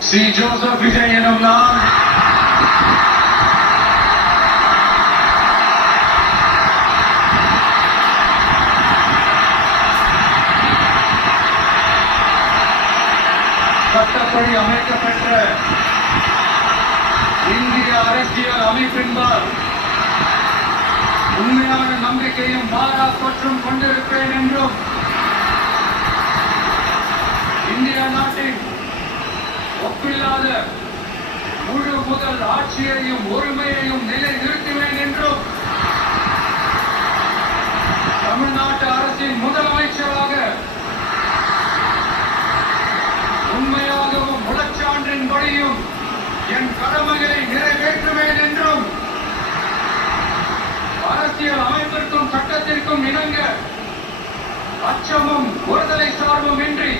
C. Joseph Vijay எனும் நான் சட்டப்படி அமைக்கப்பெற்ற இந்திய அரசியல் அமைப்பின்பால் உண்மையான நம்பிக்கையும் மாறா பற்றும் கொண்டிருப்பேன் என்றும் இந்திய நாட்டின் ஒப்பில்லாத முழு முதல் ஆட்சியையும் ஒருமையையும் நிலைநிறுத்துவேன் என்றும் தமிழ்நாட்டு அரசின் முதலமைச்சராக உண்மையாகவும் முழச்சான்றின்படியும் என் கடமைகளை நிறைவேற்றுவேன் என்றும் அரசியல் அமைப்பிற்கும் சட்டத்திற்கும் இணங்க அச்சமும் ஒருதலை சார்பும் இன்றி